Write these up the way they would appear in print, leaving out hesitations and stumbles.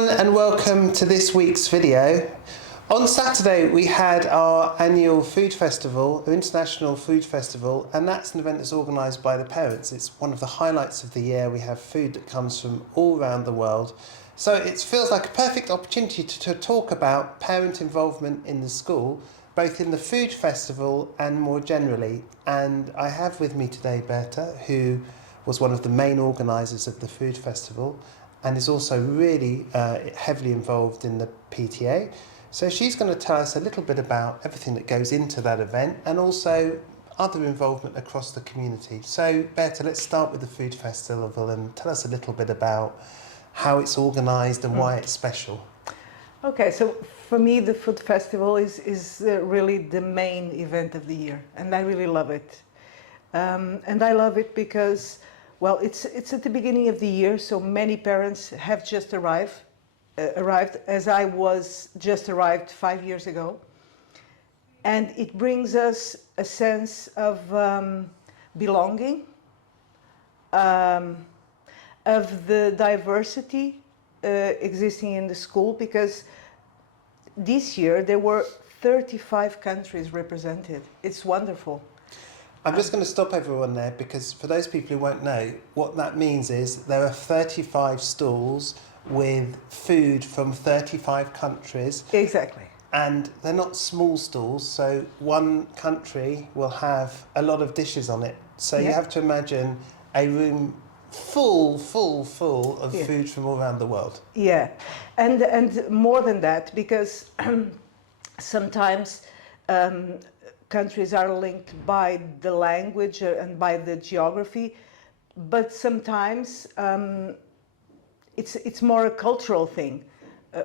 everyone and welcome to this week's video. On Saturday we had our annual food festival, our International Food Festival, and that's an event that's organised by the parents. It's one of the highlights of the year. We have food that comes from all around the world. So it feels like a perfect opportunity to talk about parent involvement in the school, both in the food festival and more generally. And I have with me today Berta, who was one of the main organisers of the food festival and is also really heavily involved in the PTA. So she's going to tell us a little bit about everything that goes into that event and also other involvement across the community. So Berta, let's start with the food festival and tell us a little bit about how it's organised and why it's special. Okay, so for me the food festival is really the main event of the year, and I really love it. And I love it because, well, it's at the beginning of the year, so many parents have just arrived as I was just arrived 5 years ago. And it brings us a sense of belonging, of the diversity existing in the school, because this year there were 35 countries represented. It's wonderful. I'm just going to stop everyone there because for those people who won't know, what that means is there are 35 stalls with food from 35 countries. Exactly. And they're not small stalls, so one country will have a lot of dishes on it. So you have to imagine a room full of food from all around the world. Yeah, and more than that, because sometimes countries are linked by the language and by the geography, but sometimes it's more a cultural thing.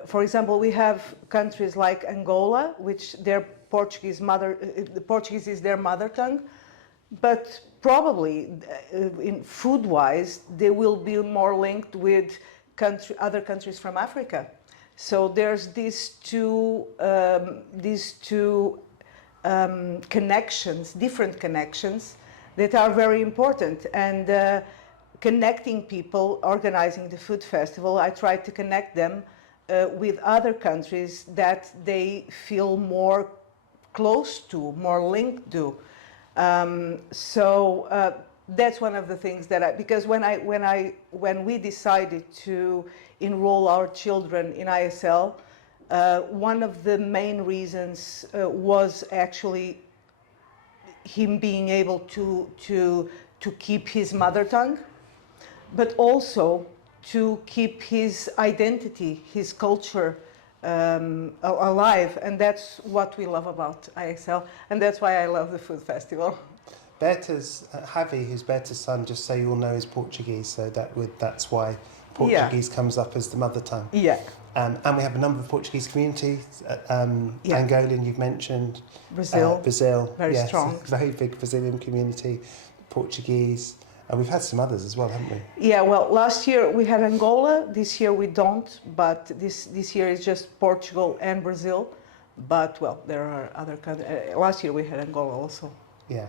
For example, we have countries like Angola, which the Portuguese is their mother tongue, but probably in food-wise, they will be more linked with other countries from Africa. So there's these two connections, different connections, that are very important. And connecting people, organizing the food festival, I try to connect them with other countries that they feel more close to, more linked to. So that's one of the things that because when we decided to enroll our children in ISL, one of the main reasons was actually him being able to keep his mother tongue, but also to keep his identity, his culture alive, and that's what we love about ISL, and that's why I love the food festival. Berta's Javi, who's Berta's son, just so you all know, is Portuguese, so that's why Portuguese comes up as the mother tongue. Yeah. And we have a number of Portuguese communities. Angolan, you've mentioned. Brazil. Brazil. Very strong. Very big Brazilian community. Portuguese. And we've had some others as well, haven't we? Yeah, well, last year we had Angola. This year we don't, but this year is just Portugal and Brazil. But, well, there are other countries. Last year we had Angola also. Yeah.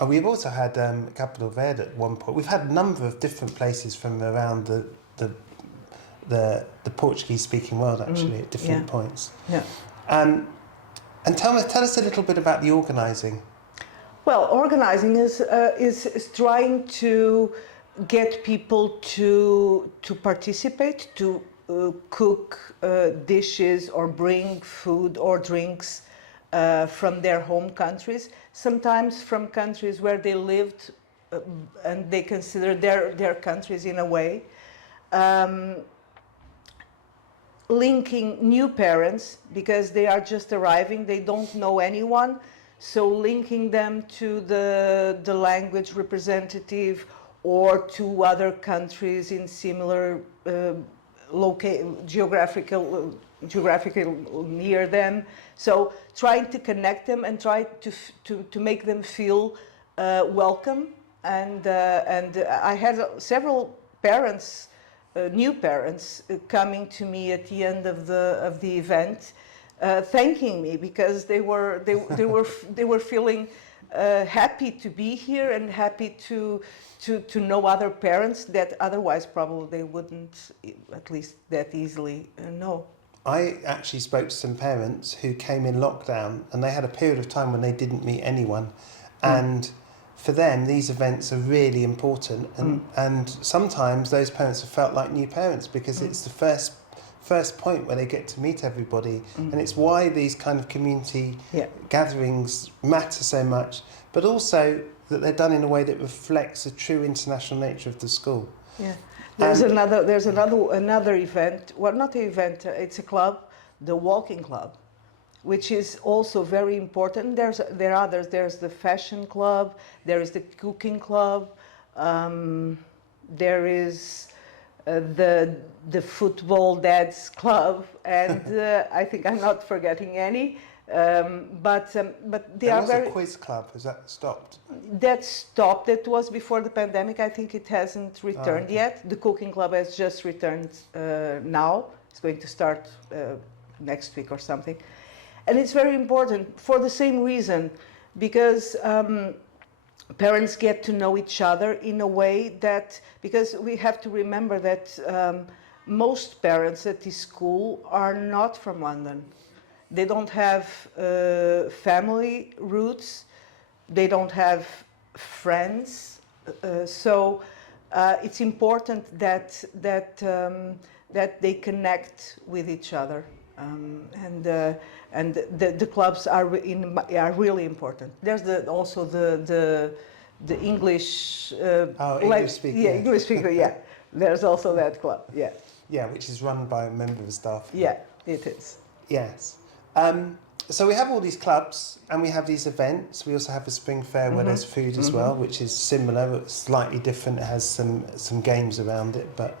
We've also had Cabo Verde at one point. We've had a number of different places from around the Portuguese-speaking world, actually, at different points. Yeah. And tell us a little bit about the organising. Well, organising is trying to get people to participate, to cook dishes or bring food or drinks from their home countries, sometimes from countries where they lived and they consider their countries in a way. Linking new parents, because they are just arriving, they don't know anyone, so linking them to the language representative or to other countries in similar geographical near them. So trying to connect them and try to make them feel welcome. And I had several parents, new parents, coming to me at the end of the event, thanking me because they were feeling happy to be here and happy to know other parents that otherwise probably they wouldn't, at least that easily, know. I actually spoke to some parents who came in lockdown and they had a period of time when they didn't meet anyone. And for them, these events are really important. And sometimes those parents have felt like new parents because it's the first point where they get to meet everybody. And it's why these kind of community gatherings matter so much, but also that they're done in a way that reflects the true international nature of the school. Yeah. There's another event. Well, not an event. It's a club, the Walking Club, which is also very important. There are others. There's the Fashion Club. There is the Cooking Club. There is the Football Dads Club, and I think I'm not forgetting any. But they are very. There was a quiz club. Has that stopped? That stopped. It was before the pandemic. I think it hasn't returned yet. The Cooking Club has just returned now. It's going to start next week or something. And it's very important for the same reason, because parents get to know each other in a way that, because we have to remember that most parents at this school are not from London. They don't have family roots. They don't have friends. So it's important that they connect with each other. And the clubs are really important. There's also the English English speaker. Yeah, English speaker. Yeah, there's also that club. Yeah. Yeah, which is run by a member of the staff. Yeah, it is. Yes. So we have all these clubs and we have these events. We also have a spring fair where there's food as well, which is similar, but slightly different. It has some games around it, but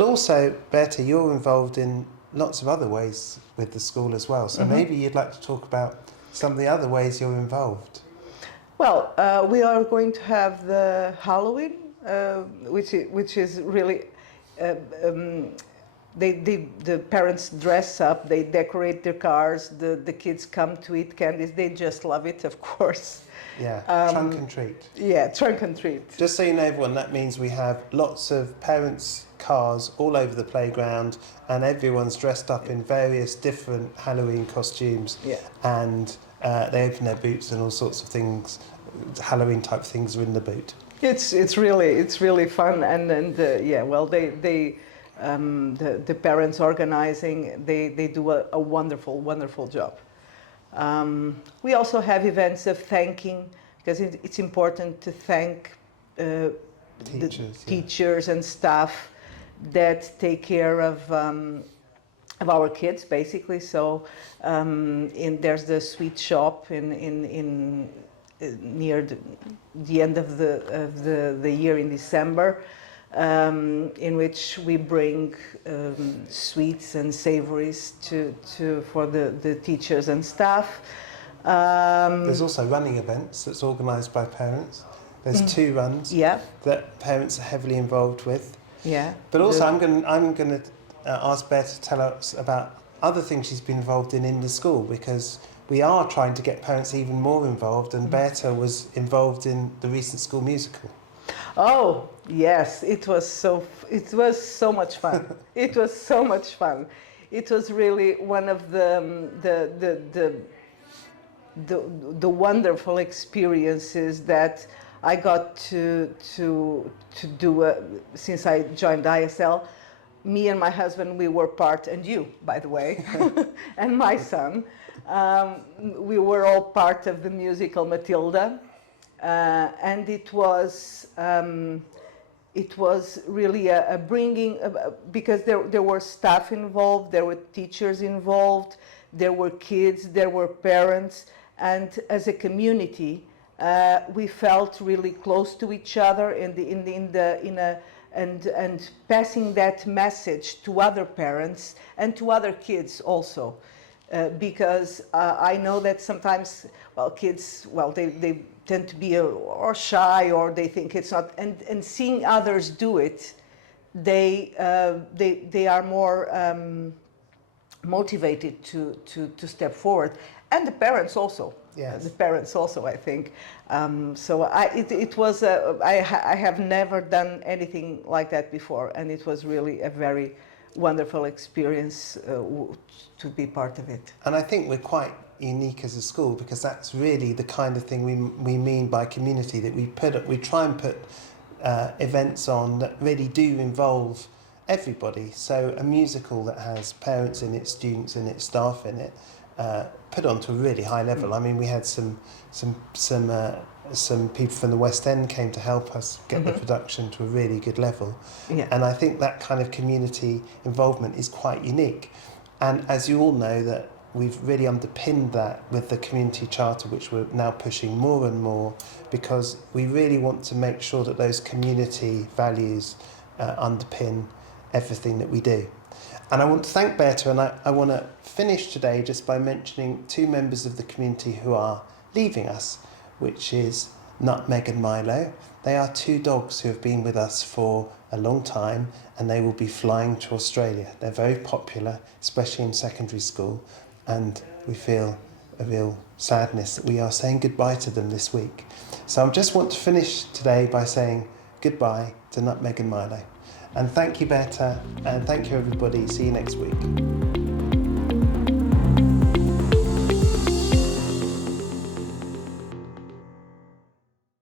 also, Berta, you're involved in lots of other ways with the school as well. So maybe you'd like to talk about some of the other ways you're involved. Well, we are going to have the Halloween, which is really. The parents dress up, they decorate their cars, the kids come to eat candies, they just love it, of course. Yeah, trunk and treat. Yeah, trunk and treat. Just so you know, everyone, that means we have lots of parents' cars all over the playground and everyone's dressed up in various different Halloween costumes. Yeah. And they open their boots and all sorts of things, Halloween type things are in the boot. It's really fun, and yeah, well, the parents organizing, they do a wonderful job. We also have events of thanking, because it's important to thank teachers and staff that take care of our kids, basically. So there's the sweet shop in near the end of the year in December, in which we bring sweets and savories for the teachers and staff. There's also running events that's organised by parents. There's 2 runs that parents are heavily involved with. Yeah. But also, I'm going to ask Berta to tell us about other things she's been involved in the school, because we are trying to get parents even more involved, and Berta was involved in the recent school musical. Oh yes, it was so much fun. It was so much fun. It was really one of the wonderful experiences that I got to do since I joined ISL. Me and my husband, we were part, and you, by the way, and my son, we were all part of the musical Matilda, and it was really a bringing, because there were staff involved, there were teachers involved, there were kids, there were parents, and as a community, we felt really close to each other and passing that message to other parents and to other kids also, because I know that sometimes, kids, they tend to be or shy, or they think it's not, and seeing others do it, they are more motivated to step forward. and the parents also. Yes. The parents also, I think. It was. I have never done anything like that before, and it was really a very wonderful experience to be part of it. And I think we're quite unique as a school because that's really the kind of thing we mean by community, that we try and put events on that really do involve everybody. So a musical that has parents in it, students in it, staff in it, put on to a really high level. I mean, we had some people from the West End came to help us get the production to a really good level. Yeah. And I think that kind of community involvement is quite unique. And as you all know, that we've really underpinned that with the community charter, which we're now pushing more and more, because we really want to make sure that those community values underpin everything that we do. And I want to thank Berta, and I want to finish today just by mentioning two members of the community who are leaving us, which is Nutmeg and Milo. They are two dogs who have been with us for a long time, and they will be flying to Australia. They're very popular, especially in secondary school, and we feel a real sadness that we are saying goodbye to them this week. So I just want to finish today by saying goodbye to Nutmeg and Milo. And thank you, Berta, and thank you, everybody. See you next week.